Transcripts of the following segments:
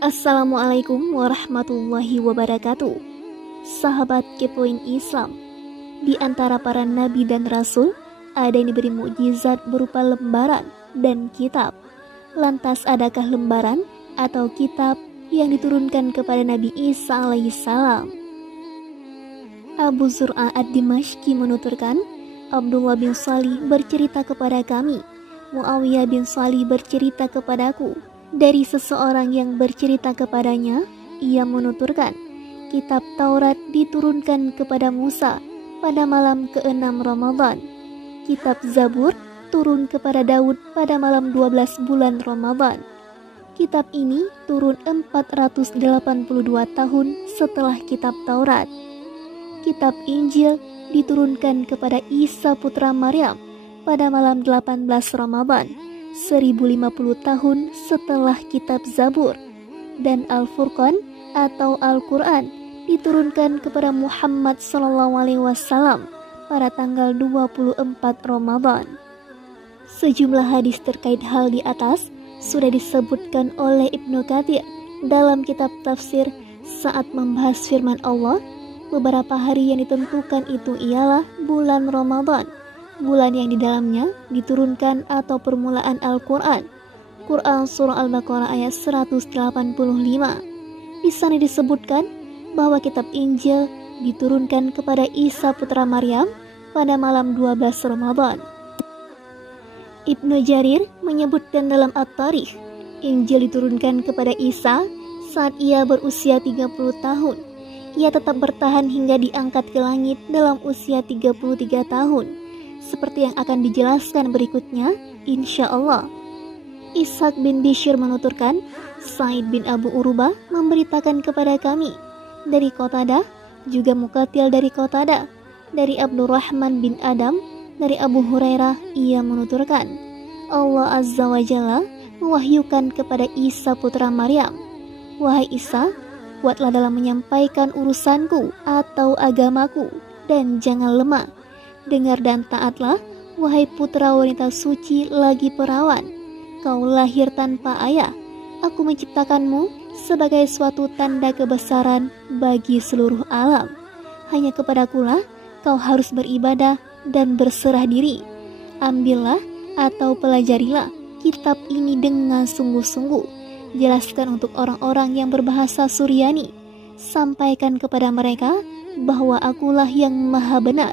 Assalamualaikum warahmatullahi wabarakatuh. Sahabat Kepoin Islam, di antara para nabi dan rasul, ada yang diberi mukjizat berupa lembaran dan kitab. Lantas adakah lembaran atau kitab yang diturunkan kepada Nabi Isa alaihissalam? Abu Zur'a ad-Dimashqi menuturkan, Abdullah bin Salih bercerita kepada kami, Muawiyah bin Salih bercerita kepadaku, dari seseorang yang bercerita kepadanya, ia menuturkan, kitab Taurat diturunkan kepada Musa pada malam ke-6 Ramadan. Kitab Zabur turun kepada Daud pada malam 12 bulan Ramadan. Kitab ini turun 482 tahun setelah kitab Taurat. Kitab Injil diturunkan kepada Isa putra Maryam pada malam 18 Ramadan, 1050 tahun setelah kitab Zabur. Dan Al-Furqan atau Al-Quran diturunkan kepada Muhammad SAW pada tanggal 24 Ramadan. Sejumlah hadis terkait hal di atas sudah disebutkan oleh Ibnu Katsir dalam kitab tafsir saat membahas firman Allah. Beberapa hari yang ditentukan itu ialah bulan Ramadan, bulan yang di dalamnya diturunkan atau permulaan Al-Quran. Quran Surah Al-Baqarah ayat 185. Di sana disebutkan bahwa kitab Injil diturunkan kepada Isa putra Maryam pada malam 12 Ramadan. Ibnu Jarir menyebutkan dalam At-Tarikh, Injil diturunkan kepada Isa saat ia berusia 30 tahun. Ia tetap bertahan hingga diangkat ke langit dalam usia 33 tahun. Seperti yang akan dijelaskan berikutnya, insya Allah. Ishaq bin Bishr menuturkan, Sa'id bin Abu Urubah memberitakan kepada kami, dari Qatadah, juga Muqatil dari Qatadah, dari Abdurrahman bin Adam, dari Abu Hurairah, ia menuturkan, Allah Azza wa Jalla mewahyukan kepada Isa putra Maryam, wahai Isa, kuatlah dalam menyampaikan urusanku atau agamaku, dan jangan lemah. Dengar dan taatlah, wahai putra wanita suci lagi perawan. Kau lahir tanpa ayah. Aku menciptakanmu sebagai suatu tanda kebesaran bagi seluruh alam. Hanya kepadakulah kau harus beribadah dan berserah diri. Ambillah atau pelajarilah kitab ini dengan sungguh-sungguh. Jelaskan untuk orang-orang yang berbahasa Suryani. Sampaikan kepada mereka bahwa akulah yang maha benar,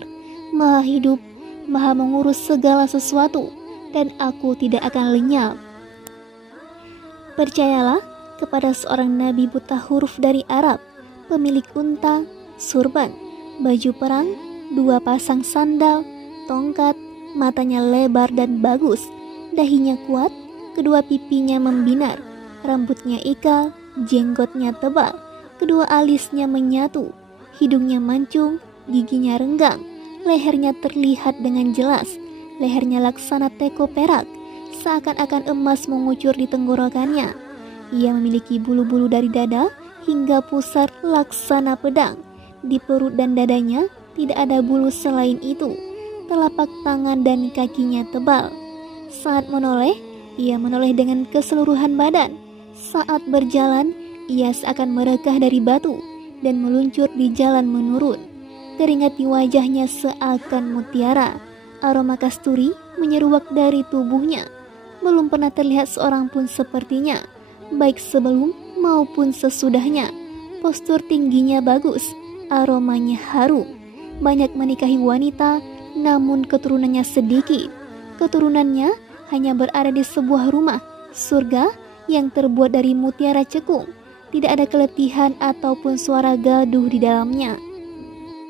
maha hidup, maha mengurus segala sesuatu, dan aku tidak akan lenyap. Percayalah kepada seorang nabi buta huruf dari Arab, pemilik unta, surban, baju perang, 2 pasang sandal, tongkat, matanya lebar dan bagus, dahinya kuat, kedua pipinya membinar, rambutnya ikal, jenggotnya tebal, kedua alisnya menyatu, hidungnya mancung, giginya renggang, lehernya terlihat dengan jelas, lehernya laksana teko perak, seakan-akan emas mengucur di tenggorokannya. Ia memiliki bulu-bulu dari dada hingga pusar laksana pedang. Di perut dan dadanya tidak ada bulu selain itu. Telapak tangan dan kakinya tebal. Saat menoleh, ia menoleh dengan keseluruhan badan. Saat berjalan, ia seakan merekah dari batu dan meluncur di jalan menurun. Keringat di wajahnya seakan mutiara. Aroma kasturi menyeruak dari tubuhnya. Belum pernah terlihat seorang pun sepertinya, baik sebelum maupun sesudahnya. Postur tingginya bagus, aromanya harum. Banyak menikahi wanita, namun keturunannya sedikit. Keturunannya hanya berada di sebuah rumah, surga yang terbuat dari mutiara cekung. Tidak ada keletihan ataupun suara gaduh di dalamnya.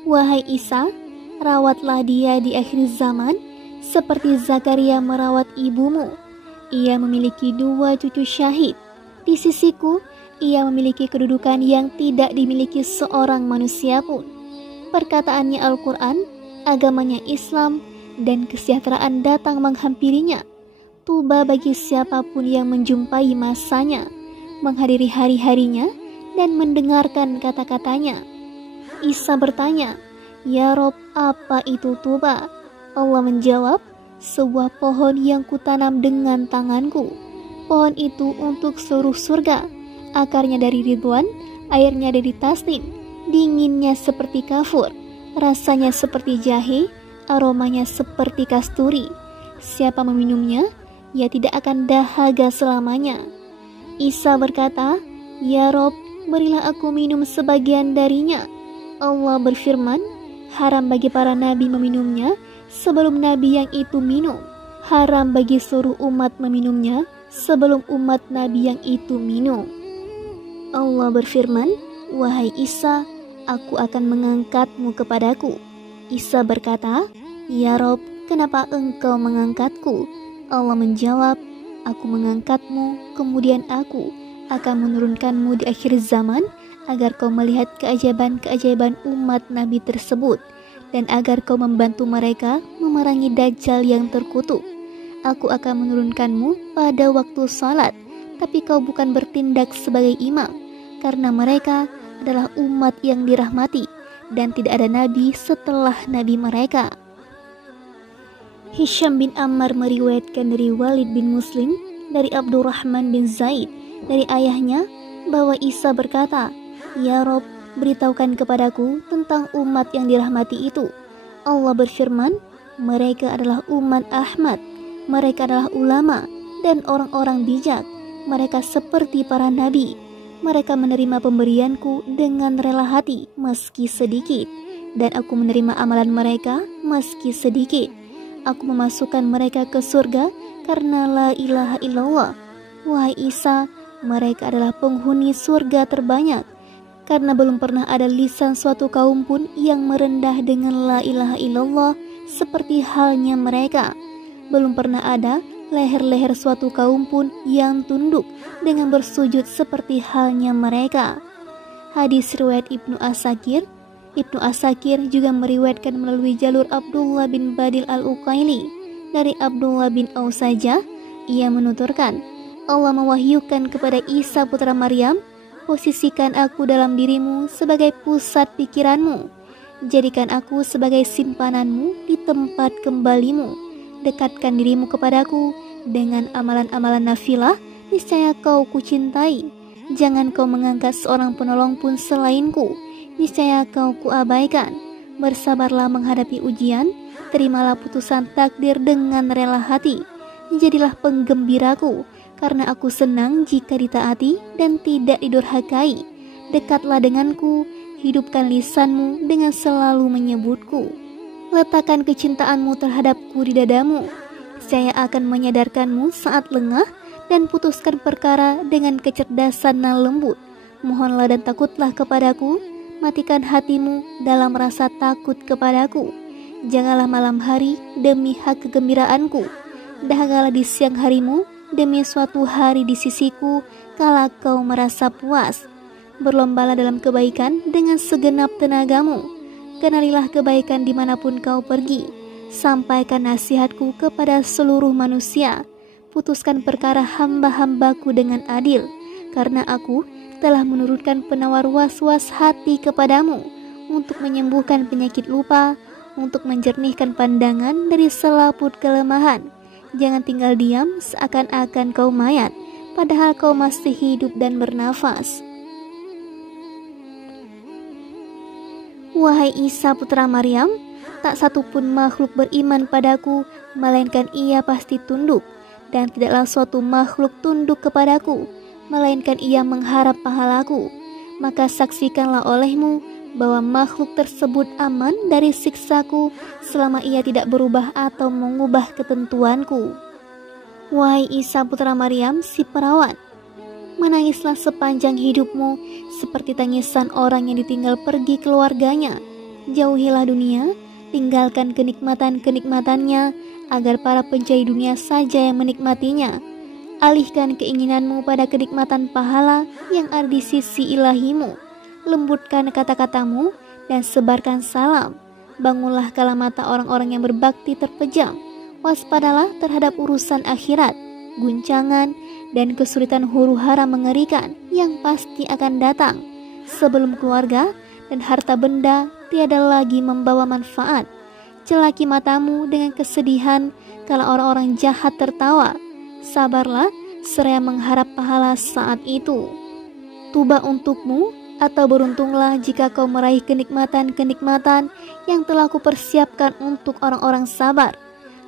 Wahai Isa, rawatlah dia di akhir zaman seperti Zakaria merawat ibumu. Ia memiliki 2 cucu syahid. Di sisiku, ia memiliki kedudukan yang tidak dimiliki seorang manusia pun. Perkataannya Al-Quran, agamanya Islam, dan kesejahteraan datang menghampirinya. Tuba bagi siapapun yang menjumpai masanya, menghadiri hari-harinya, dan mendengarkan kata-katanya. Isa bertanya, Ya Rob, apa itu tuba? Allah menjawab, sebuah pohon yang kutanam dengan tanganku. Pohon itu untuk seluruh surga. Akarnya dari ridwan, airnya dari tasnim, dinginnya seperti kafur, rasanya seperti jahe, aromanya seperti kasturi. Siapa meminumnya, ia tidak akan dahaga selamanya. Isa berkata, "Ya Rob, berilah aku minum sebagian darinya." Allah berfirman, "Haram bagi para nabi meminumnya sebelum nabi yang itu minum. Haram bagi seluruh umat meminumnya sebelum umat nabi yang itu minum." Allah berfirman, "Wahai Isa, aku akan mengangkatmu kepadaku." Isa berkata, "Ya Rob, kenapa engkau mengangkatku?" Allah menjawab, "Aku mengangkatmu, kemudian aku akan menurunkanmu di akhir zaman agar kau melihat keajaiban-keajaiban umat Nabi tersebut dan agar kau membantu mereka memerangi Dajjal yang terkutuk. Aku akan menurunkanmu pada waktu salat, tapi kau bukan bertindak sebagai imam, karena mereka adalah umat yang dirahmati dan tidak ada nabi setelah nabi mereka." Hisham bin Ammar meriwayatkan dari Walid bin Muslim dari Abdurrahman bin Zaid dari ayahnya bahwa Isa berkata, "Ya Rob, beritahukan kepadaku tentang umat yang dirahmati itu." Allah berfirman, "Mereka adalah umat Ahmad, mereka adalah ulama dan orang-orang bijak, mereka seperti para nabi. Mereka menerima pemberianku dengan rela hati meski sedikit, dan aku menerima amalan mereka meski sedikit. Aku memasukkan mereka ke surga karena la ilaha illallah." Wahai Isa, mereka adalah penghuni surga terbanyak, karena belum pernah ada lisan suatu kaum pun yang merendah dengan la ilaha illallah seperti halnya mereka. Belum pernah ada leher-leher suatu kaum pun yang tunduk dengan bersujud seperti halnya mereka. Hadis riwayat Ibnu Asakir. Ibnu Asakir juga meriwayatkan melalui jalur Abdullah bin Badil al-Uqaili dari Abdullah bin Ausajah. Ia menuturkan, Allah mewahyukan kepada Isa putra Maryam, "Posisikan aku dalam dirimu sebagai pusat pikiranmu. Jadikan aku sebagai simpananmu di tempat kembalimu. Dekatkan dirimu kepadaku dengan amalan-amalan nafilah, niscaya kau kucintai. Jangan kau mengangkat seorang penolong pun selainku, niscaya kau kuabaikan. Bersabarlah menghadapi ujian, terimalah putusan takdir dengan rela hati. Jadilah penggembiraku, karena aku senang jika ditaati dan tidak didurhakai. Dekatlah denganku, hidupkan lisanmu dengan selalu menyebutku. Letakkan kecintaanmu terhadapku di dadamu. Saya akan menyadarkanmu saat lengah dan putuskan perkara dengan kecerdasan dan lembut. Mohonlah dan takutlah kepadaku, matikan hatimu dalam rasa takut kepadaku. Janganlah malam hari demi hak kegembiraanku. Dahagalah di siang harimu demi suatu hari di sisiku kala kau merasa puas. Berlombalah dalam kebaikan dengan segenap tenagamu. Kenalilah kebaikan dimanapun kau pergi. Sampaikan nasihatku kepada seluruh manusia. Putuskan perkara hamba-hambaku dengan adil, karena aku telah menurunkan penawar was-was hati kepadamu untuk menyembuhkan penyakit lupa, untuk menjernihkan pandangan dari selaput kelemahan. Jangan tinggal diam seakan-akan kau mayat, padahal kau masih hidup dan bernafas. Wahai Isa putra Maryam, tak satupun makhluk beriman padaku, melainkan ia pasti tunduk, dan tidaklah suatu makhluk tunduk kepadaku, melainkan ia mengharap pahalaku. Maka saksikanlah olehmu bahwa makhluk tersebut aman dari siksaku selama ia tidak berubah atau mengubah ketentuanku. Wahai Isa putra Maryam si perawan, menangislah sepanjang hidupmu seperti tangisan orang yang ditinggal pergi keluarganya. Jauhilah dunia, tinggalkan kenikmatan-kenikmatannya, agar para pencari dunia saja yang menikmatinya. Alihkan keinginanmu pada kenikmatan pahala yang ada di sisi ilahimu. Lembutkan kata-katamu dan sebarkan salam. Bangunlah kala mata orang-orang yang berbakti terpejam. Waspadalah terhadap urusan akhirat, guncangan dan kesulitan huru-hara mengerikan yang pasti akan datang. Sebelum keluarga dan harta benda tiada lagi membawa manfaat. Celaki matamu dengan kesedihan kala orang-orang jahat tertawa. Sabarlah seraya mengharap pahala saat itu. Tuba untukmu, atau beruntunglah jika kau meraih kenikmatan-kenikmatan yang telah kupersiapkan untuk orang-orang sabar.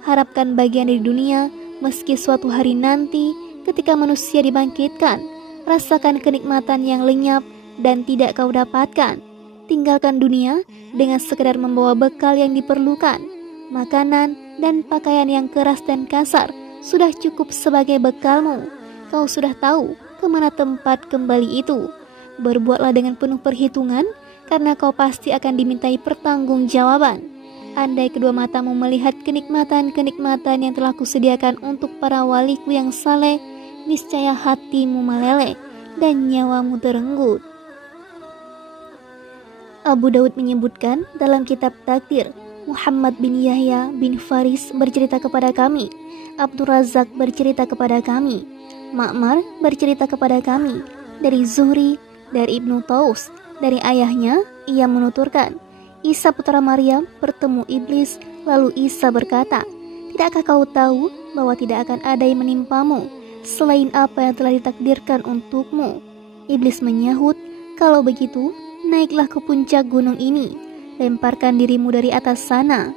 Harapkan bagian dari dunia, meski suatu hari nanti ketika manusia dibangkitkan, rasakan kenikmatan yang lenyap dan tidak kau dapatkan. Tinggalkan dunia dengan sekedar membawa bekal yang diperlukan. Makanan dan pakaian yang keras dan kasar sudah cukup sebagai bekalmu. Kau sudah tahu kemana tempat kembali itu. Berbuatlah dengan penuh perhitungan, karena kau pasti akan dimintai pertanggungjawaban. Andai kedua matamu melihat kenikmatan-kenikmatan yang telah kusediakan untuk para waliku yang saleh, niscaya hatimu meleleh dan nyawamu terenggut. Abu Daud menyebutkan dalam kitab Takdir, Muhammad bin Yahya bin Faris bercerita kepada kami, Abdul Razak bercerita kepada kami, Ma'mar bercerita kepada kami, dari Zuhri, dari Ibnu Taus, dari ayahnya, ia menuturkan, Isa putra Maryam bertemu iblis, lalu Isa berkata, tidakkah kau tahu bahwa tidak akan ada yang menimpamu selain apa yang telah ditakdirkan untukmu? Iblis menyahut, kalau begitu, naiklah ke puncak gunung ini, lemparkan dirimu dari atas sana,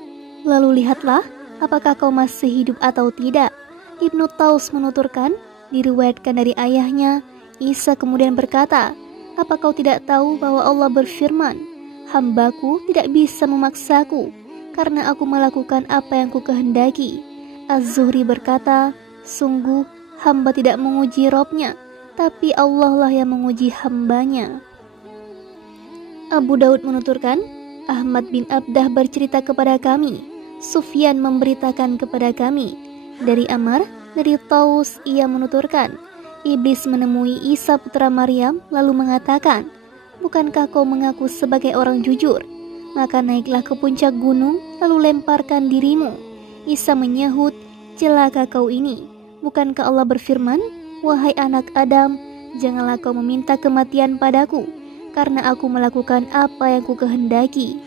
lalu lihatlah apakah kau masih hidup atau tidak. Ibnu Taus menuturkan, diriwayatkan dari ayahnya, Isa kemudian berkata, apa kau tidak tahu bahwa Allah berfirman, hambaku tidak bisa memaksaku, karena aku melakukan apa yang ku kehendaki. Az-Zuhri berkata, sungguh hamba tidak menguji Robnya, tapi Allah lah yang menguji hambanya. Abu Daud menuturkan, Ahmad bin Abdah bercerita kepada kami, Sufyan memberitakan kepada kami, dari Amar, dari Taus ia menuturkan, Iblis menemui Isa putra Maryam lalu mengatakan, bukankah kau mengaku sebagai orang jujur? Maka naiklah ke puncak gunung lalu lemparkan dirimu. Isa menyahut, celaka kau ini. Bukankah Allah berfirman, wahai anak Adam, janganlah kau meminta kematian padaku, karena aku melakukan apa yang ku kehendaki.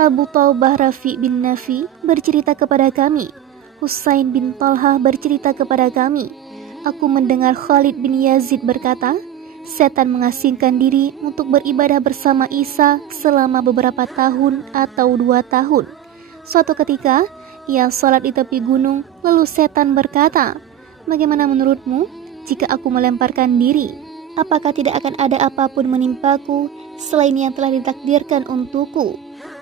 Abu Taubah Rafi bin Nafi bercerita kepada kami, Husain bin Talha bercerita kepada kami, aku mendengar Khalid bin Yazid berkata, setan mengasingkan diri untuk beribadah bersama Isa selama beberapa tahun atau 2 tahun. Suatu ketika, ia sholat di tepi gunung, lalu setan berkata, bagaimana menurutmu jika aku melemparkan diri? Apakah tidak akan ada apapun menimpaku selain yang telah ditakdirkan untukku?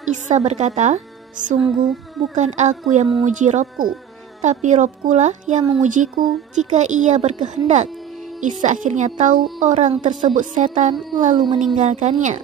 Isa berkata, sungguh bukan aku yang menguji Robku, tapi Robkulah yang mengujiku jika ia berkehendak. Isa akhirnya tahu orang tersebut setan lalu meninggalkannya.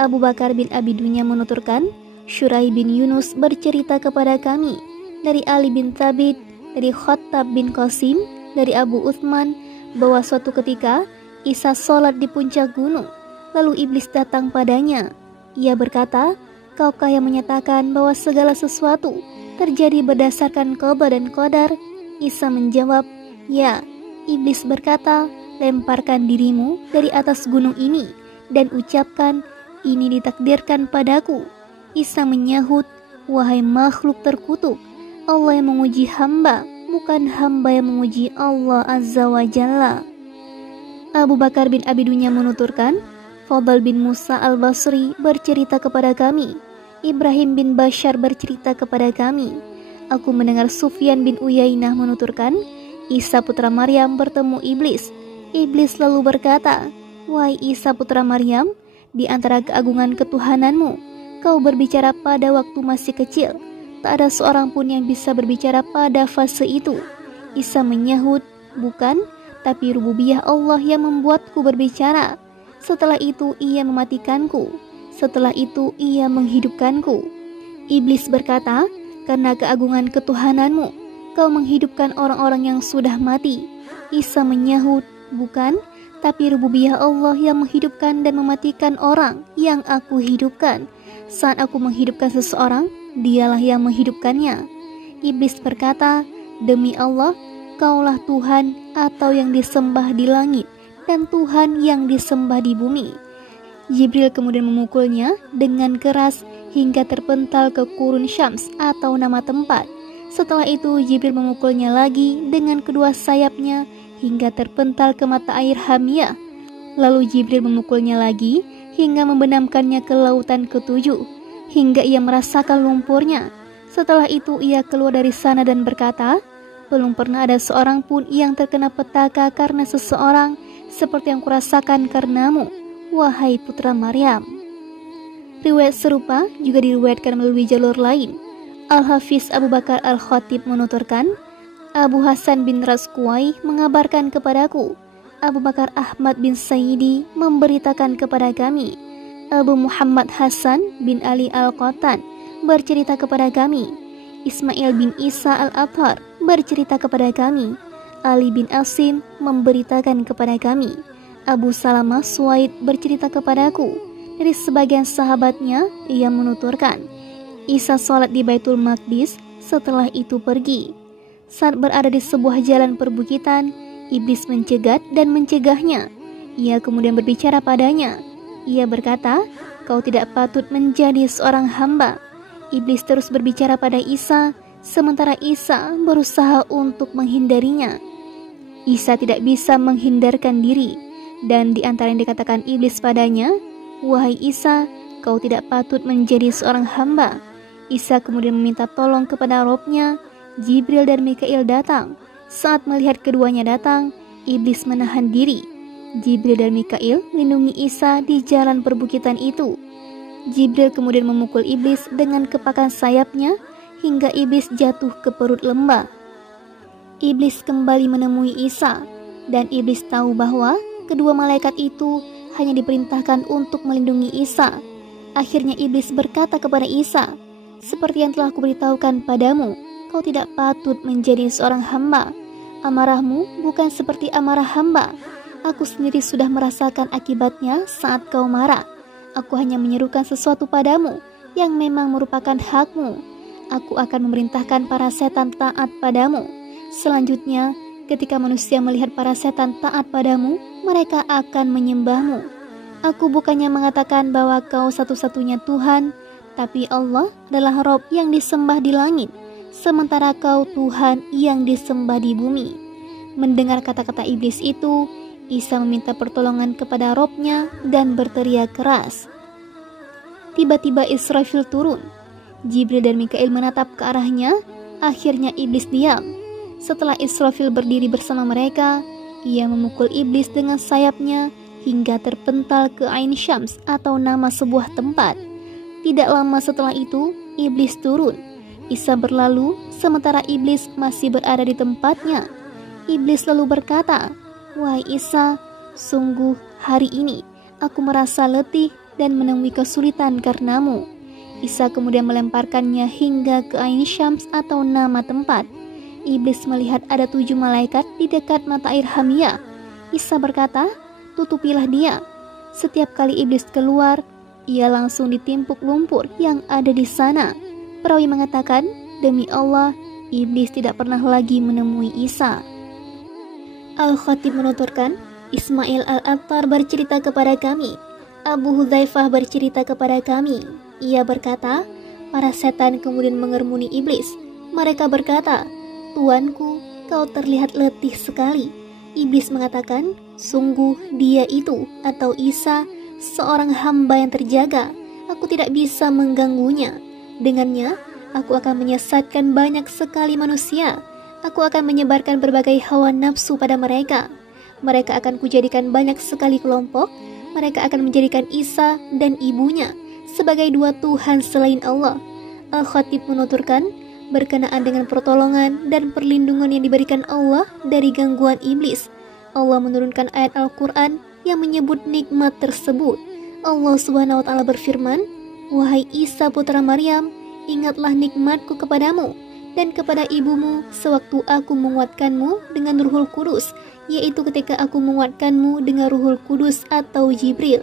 Abu Bakar bin Abi Dunya menuturkan, Syurai bin Yunus bercerita kepada kami, dari Ali bin Thabit, dari Khattab bin Qasim, dari Abu Uthman, bahwa suatu ketika Isa sholat di puncak gunung, lalu iblis datang padanya. Ia berkata, kaukah yang menyatakan bahwa segala sesuatu terjadi berdasarkan qada dan qadar? Isa menjawab, ya. Iblis berkata, lemparkan dirimu dari atas gunung ini dan ucapkan, ini ditakdirkan padaku. Isa menyahut, wahai makhluk terkutuk, Allah yang menguji hamba, bukan hamba yang menguji Allah Azza wa Jalla. Abu Bakar bin Abi Dunya menuturkan, Fadl bin Musa al-Basri bercerita kepada kami, Ibrahim bin Bashar bercerita kepada kami, aku mendengar Sufyan bin Uyainah menuturkan, Isa putra Maryam bertemu iblis. Iblis lalu berkata, wahai Isa putra Maryam, di antara keagungan ketuhananmu, kau berbicara pada waktu masih kecil. Tak ada seorang pun yang bisa berbicara pada fase itu. Isa menyahut, bukan, tapi rububiyah Allah yang membuatku berbicara. Setelah itu ia mematikanku. Setelah itu ia menghidupkanku. Iblis berkata, karena keagungan ketuhananmu, kau menghidupkan orang-orang yang sudah mati. Isa menyahut, bukan, tapi rububiyah Allah yang menghidupkan dan mematikan orang yang aku hidupkan. Saat aku menghidupkan seseorang, dialah yang menghidupkannya. Iblis berkata, demi Allah, kaulah Tuhan atau yang disembah di langit dan Tuhan yang disembah di bumi. Jibril kemudian memukulnya dengan keras hingga terpental ke Qurun Syams atau nama tempat. Setelah itu Jibril memukulnya lagi dengan kedua sayapnya hingga terpental ke mata air Hamiyah. Lalu Jibril memukulnya lagi hingga membenamkannya ke lautan ketujuh, hingga ia merasakan lumpurnya. Setelah itu ia keluar dari sana dan berkata, belum pernah ada seorang pun yang terkena petaka karena seseorang seperti yang kurasakan karenamu, wahai putra Maryam. Riwayat serupa juga diriwayatkan melalui jalur lain. Al-Hafiz Abu Bakar Al-Khatib menuturkan, Abu Hasan bin Raskuwai mengabarkan kepadaku, Abu Bakar Ahmad bin Sayyidi memberitakan kepada kami, Abu Muhammad Hasan bin Ali Al-Qatan bercerita kepada kami, Ismail bin Isa Al-Athar bercerita kepada kami, Ali bin Asim memberitakan kepada kami, Abu Salamah Suwaid bercerita kepadaku. Dari sebagian sahabatnya, ia menuturkan, Isa sholat di Baitul Maqdis, setelah itu pergi. Saat berada di sebuah jalan perbukitan, iblis mencegat dan mencegahnya. Ia kemudian berbicara padanya. Ia berkata, kau tidak patut menjadi seorang hamba. Iblis terus berbicara pada Isa, sementara Isa berusaha untuk menghindarinya. Isa tidak bisa menghindarkan diri, dan di antara yang dikatakan iblis padanya, wahai Isa, kau tidak patut menjadi seorang hamba. Isa kemudian meminta tolong kepada Robnya. Jibril dan Mikail datang. Saat melihat keduanya datang, iblis menahan diri. Jibril dan Mikail melindungi Isa di jalan perbukitan itu. Jibril kemudian memukul iblis dengan kepakan sayapnya hingga iblis jatuh ke perut lembah. Iblis kembali menemui Isa, dan iblis tahu bahwa kedua malaikat itu hanya diperintahkan untuk melindungi Isa. Akhirnya iblis berkata kepada Isa, seperti yang telah kuberitahukan padamu, kau tidak patut menjadi seorang hamba. Amarahmu bukan seperti amarah hamba. Aku sendiri sudah merasakan akibatnya saat kau marah. Aku hanya menyerukan sesuatu padamu yang memang merupakan hakmu. Aku akan memerintahkan para setan taat padamu. Selanjutnya, ketika manusia melihat para setan taat padamu, mereka akan menyembahmu. Aku bukannya mengatakan bahwa kau satu-satunya Tuhan, tapi Allah adalah Rob yang disembah di langit, sementara kau Tuhan yang disembah di bumi. Mendengar kata-kata iblis itu, Isa meminta pertolongan kepada Robnya dan berteriak keras. Tiba-tiba Israfil turun. Jibril dan Mikail menatap ke arahnya. Akhirnya iblis diam. Setelah Israfil berdiri bersama mereka, ia memukul iblis dengan sayapnya hingga terpental ke Ain Syams atau nama sebuah tempat. Tidak lama setelah itu, iblis turun. Isa berlalu, sementara iblis masih berada di tempatnya. Iblis lalu berkata, wahai Isa, sungguh hari ini aku merasa letih dan menemui kesulitan karenamu. Isa kemudian melemparkannya hingga ke Ain Syams atau nama tempat. Iblis melihat ada 7 malaikat di dekat mata air Hamiyah. Isa berkata, tutupilah dia. Setiap kali iblis keluar, ia langsung ditimpuk lumpur yang ada di sana. Perawi mengatakan, demi Allah, iblis tidak pernah lagi menemui Isa. Al-Khatib menuturkan, Ismail Al-Attar bercerita kepada kami. Abu Hudzaifah bercerita kepada kami. Ia berkata, para setan kemudian mengermuni iblis. Mereka berkata, Tuanku, kau terlihat letih sekali. Iblis mengatakan, sungguh dia itu atau Isa seorang hamba yang terjaga. Aku tidak bisa mengganggunya. Dengannya, aku akan menyesatkan banyak sekali manusia. Aku akan menyebarkan berbagai hawa nafsu pada mereka. Mereka akan kujadikan banyak sekali kelompok. Mereka akan menjadikan Isa dan ibunya sebagai 2 Tuhan selain Allah. Al-Khatib menuturkan, berkenaan dengan pertolongan dan perlindungan yang diberikan Allah dari gangguan iblis, Allah menurunkan ayat Al-Quran yang menyebut nikmat tersebut. Allah Subhanahu wa Ta'ala berfirman, wahai Isa putra Maryam, ingatlah nikmatku kepadamu dan kepada ibumu sewaktu aku menguatkanmu dengan Ruhul Kudus, yaitu ketika aku menguatkanmu dengan Ruhul Kudus atau Jibril.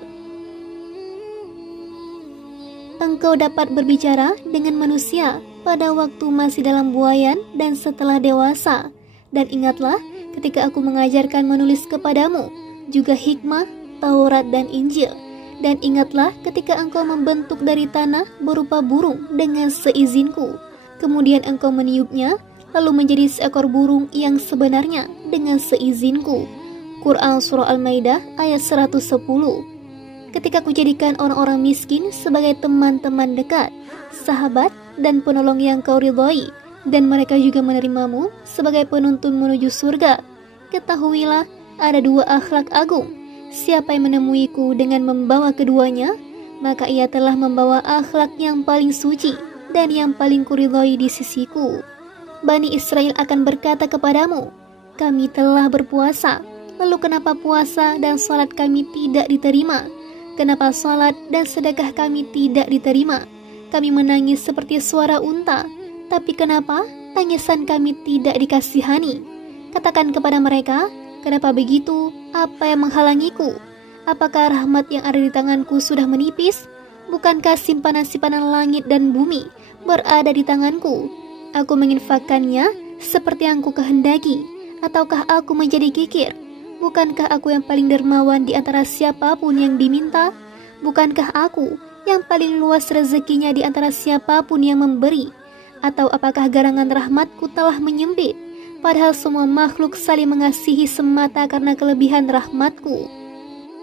Engkau dapat berbicara dengan manusia pada waktu masih dalam buayan dan setelah dewasa. Dan ingatlah ketika aku mengajarkan menulis kepadamu, juga hikmah, Taurat dan Injil. Dan ingatlah ketika engkau membentuk dari tanah berupa burung dengan seizinku. Kemudian engkau meniupnya, lalu menjadi seekor burung yang sebenarnya dengan seizinku. Quran Surah Al-Maidah ayat 110. Ketika kujadikan orang-orang miskin sebagai teman-teman dekat, sahabat dan penolong yang kau ridhoi, dan mereka juga menerimamu sebagai penuntun menuju surga, ketahuilah ada dua akhlak agung. Siapa yang menemuiku dengan membawa keduanya, maka ia telah membawa akhlak yang paling suci dan yang paling kuridhoi di sisiku. Bani Israel akan berkata kepadamu, kami telah berpuasa, lalu kenapa puasa dan salat kami tidak diterima? Kenapa salat dan sedekah kami tidak diterima? Kami menangis seperti suara unta, tapi kenapa tangisan kami tidak dikasihani? Katakan kepada mereka, kenapa begitu? Apa yang menghalangiku? Apakah rahmat yang ada di tanganku sudah menipis? Bukankah simpanan-simpanan langit dan bumi berada di tanganku? Aku menginfakkannya seperti yang ku kehendaki, ataukah aku menjadi kikir? Bukankah aku yang paling dermawan di antara siapapun yang diminta? Bukankah aku yang paling luas rezekinya di antara siapapun yang memberi? Atau apakah garangan rahmatku telah menyempit, padahal semua makhluk saling mengasihi semata karena kelebihan rahmatku?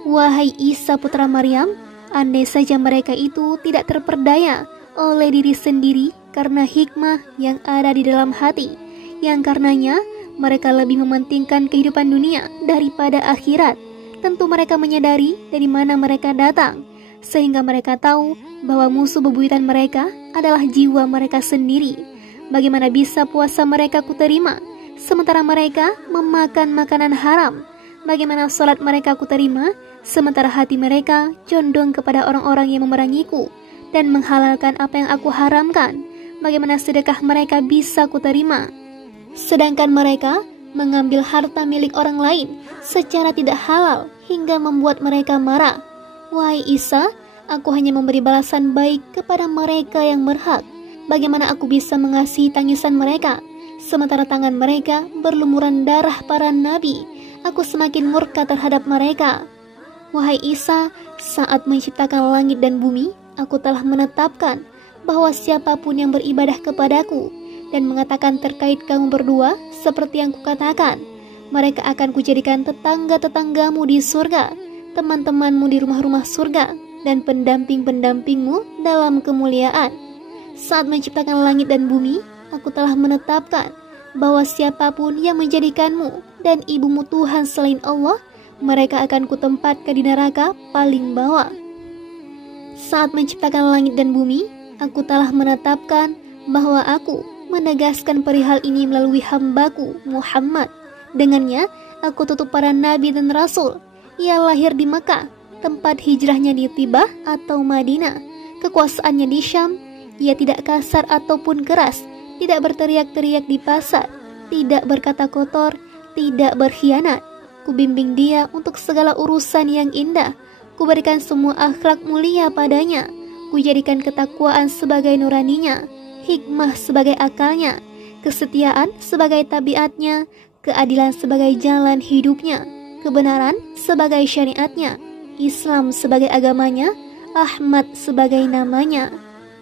Wahai Isa putra Maryam, andai saja mereka itu tidak terperdaya oleh diri sendiri karena hikmah yang ada di dalam hati, yang karenanya mereka lebih mementingkan kehidupan dunia daripada akhirat. Tentu mereka menyadari dari mana mereka datang, sehingga mereka tahu bahwa musuh bebuyutan mereka adalah jiwa mereka sendiri. Bagaimana bisa puasa mereka kuterima, sementara mereka memakan makanan haram? Bagaimana salat mereka kuterima, sementara hati mereka condong kepada orang-orang yang memerangiku dan menghalalkan apa yang aku haramkan? Bagaimana sedekah mereka bisa kuterima, sedangkan mereka mengambil harta milik orang lain secara tidak halal hingga membuat mereka marah? Wahai Isa, aku hanya memberi balasan baik kepada mereka yang berhak. Bagaimana aku bisa mengasihi tangisan mereka, sementara tangan mereka berlumuran darah para nabi? Aku semakin murka terhadap mereka. Wahai Isa, saat menciptakan langit dan bumi, aku telah menetapkan bahwa siapapun yang beribadah kepadaku dan mengatakan terkait kamu berdua seperti yang kukatakan, mereka akan kujadikan tetangga-tetanggamu di surga, teman-temanmu di rumah-rumah surga, dan pendamping-pendampingmu dalam kemuliaan. Saat menciptakan langit dan bumi, aku telah menetapkan bahwa siapapun yang menjadikanmu dan ibumu Tuhan selain Allah, mereka akan kutempatkan di neraka paling bawah. Saat menciptakan langit dan bumi, aku telah menetapkan bahwa aku menegaskan perihal ini melalui hambaku Muhammad. Dengannya aku tutup para nabi dan rasul. Ia lahir di Mekah, tempat hijrahnya di Tibah atau Madinah, kekuasaannya di Syam. Ia tidak kasar ataupun keras, tidak berteriak-teriak di pasar, tidak berkata kotor, tidak berkhianat. Kubimbing dia untuk segala urusan yang indah. Kuberikan semua akhlak mulia padanya. Kujadikan ketakwaan sebagai nuraninya, hikmah sebagai akalnya, kesetiaan sebagai tabiatnya, keadilan sebagai jalan hidupnya, kebenaran sebagai syariatnya, Islam sebagai agamanya, Ahmad sebagai namanya.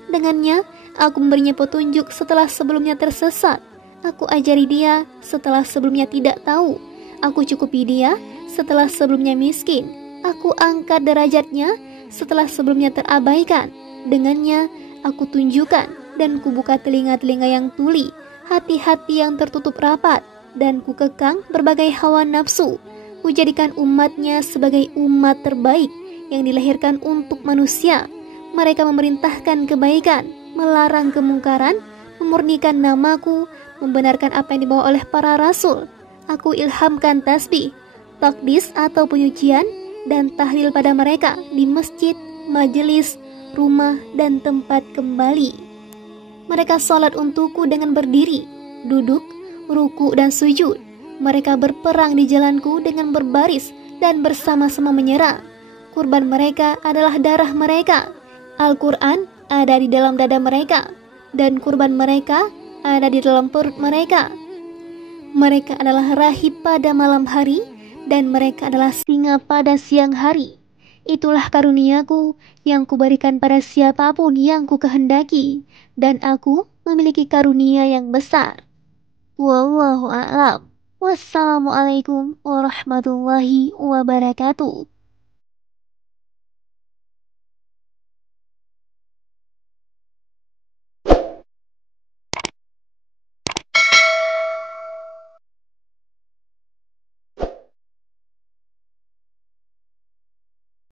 Dengannya, aku memberinya petunjuk setelah sebelumnya tersesat. Aku ajari dia setelah sebelumnya tidak tahu. Aku cukupi dia setelah sebelumnya miskin. Aku angkat derajatnya setelah sebelumnya terabaikan. Dengannya, aku tunjukkan dan kubuka telinga-telinga yang tuli, hati-hati yang tertutup rapat, dan kukekang berbagai hawa nafsu. Kujadikan umatnya sebagai umat terbaik yang dilahirkan untuk manusia. Mereka memerintahkan kebaikan, melarang kemungkaran, memurnikan namaku, membenarkan apa yang dibawa oleh para rasul. Aku ilhamkan tasbih, takdis atau penyucian, dan tahlil pada mereka di masjid, majelis, rumah, dan tempat kembali. Mereka salat untukku dengan berdiri, duduk, ruku, dan sujud. Mereka berperang di jalanku dengan berbaris dan bersama-sama menyerang. Kurban mereka adalah darah mereka. Al-Quran ada di dalam dada mereka, dan kurban mereka ada di dalam perut mereka. Mereka adalah rahib pada malam hari, dan mereka adalah singa pada siang hari. Itulah karuniaku yang kuberikan pada siapapun yang kukehendaki, dan aku memiliki karunia yang besar. Wallahu a'lam. Wassalamualaikum warahmatullahi wabarakatuh.